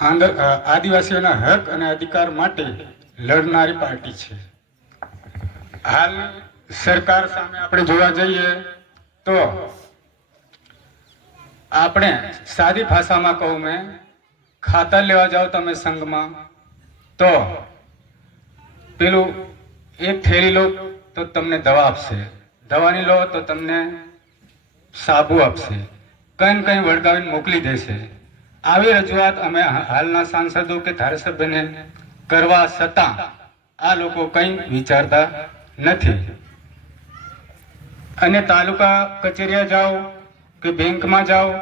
આંધ્ર આદિવાસીઓના હક અને અધિકાર માટે લડનારી પાર્ટી છે. હાલ સરકાર સામે આપણે જોવા જઈએ તો આપણે સાદી ભાષામાં કહું મેં, ખાતર લેવા જાઓ તમે સંઘમાં, તો પેલું એક થેલી લો તો તમને દવા આપશે. દવાની લો તો તમને સાબુ આપશે. કંઈ કંઈ વળગાવીને મોકલી દેશે. આવી રજૂઆત અમે હાલના સાંસદો કે ધારાસભ્યને કરવા છતાં આ લોકો કંઈ વિચારતા નથી. અને તાલુકા કચેરીએ જાઓ કે બેંકમાં જાઓ,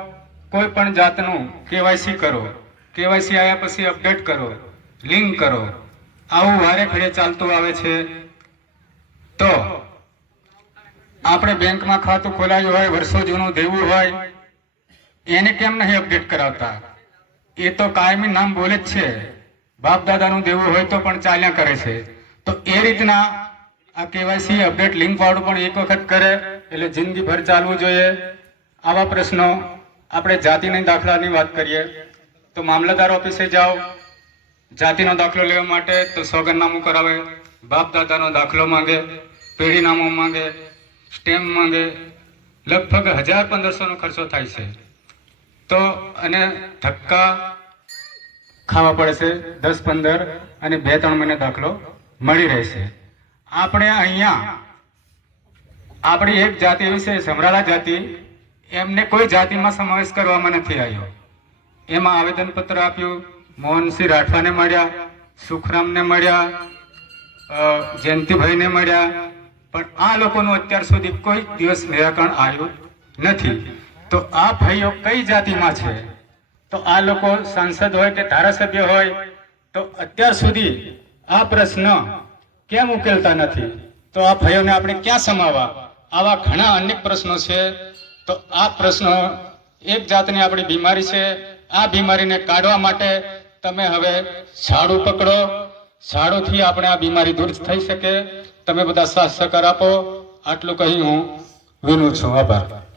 કોઈ પણ જાતનું કેવાયસી કરો, કેવાયસી આવ્યા પછી અપડેટ કરો, લિંક કરો, આવું વારે ફેરે ચાલતું આવે છે, તો આપણે બેંકમાં ખાતું ખોલાયું હોય, વર્ષો જૂનું દેવું હોય, એને કેમ નહીં અપડેટ કરાવતા? એ તો કાયમી નામ બોલે જ છે. બાપ દાદાનું દેવું હોય તો પણ ચાલ્યા કરે છે. તો એ રીતના આ કેવાયસી અપડેટ લિંક વાળું પણ એક વખત કરે, એટલે જિંદગીભર ચાલવું જોઈએ. આવા પ્રશ્નો આપણે જાતિના દાખલાની વાત કરીએ, તો મામલતદાર ઓફિસે જાઓ. જાતિનો દાખલો લેવા માટે તો સોગંદનામું કરાવે, બાપ દાદાનો દાખલો માંગે, પેઢીનામું માંગે, સ્ટેમ્પ માંગે, લગભગ હજાર પંદરસોનો ખર્ચો થાય છે. તો અને ધક્કા ખાવા પડે છે. દસ, પંદર અને બે, ત્રણ મહિના દાખલો મળી રહેશે આપણે અહીંયા આપણી એક જાતિ એવી છે, સમરાળા જાતિ. એમને કોઈ જાતિમાં સમાવેશ કરવામાં નથી આવ્યો. એમાં આવેદનપત્ર આપ્યું, મોહનસિંહ રાઠવાને મળ્યા, સુખરામને મળ્યા જયંતિભાઈને મળ્યા. પણ આ લોકોનું અત્યાર સુધી કોઈ દિવસ નિરાકરણ આવ્યું નથી. તો આ ભાઈઓ કઈ જાતિમાં છે? તો આ લોકો સાંસદ હોય કે ધારાસભ્ય હોય, તો અત્યાર સુધી આ પ્રશ્ન કેમ ઉકેલતા નથી? તો આ ભાઈઓને આપણે ક્યાં સમાવવા? આવા ઘણા અનેક પ્રશ્નો છે. તો આ પ્રશ્નો એક જાતની આપણી બીમારી છે. આ બીમારીને કાઢવા માટે તમે હવે ઝાડુ પકડો. ઝાડુથી આપણે આ બીમારી દૂર થઈ શકે. તમે બધા સાથ સહકાર આપો. આટલું કહી હું વિનું છું. આભાર.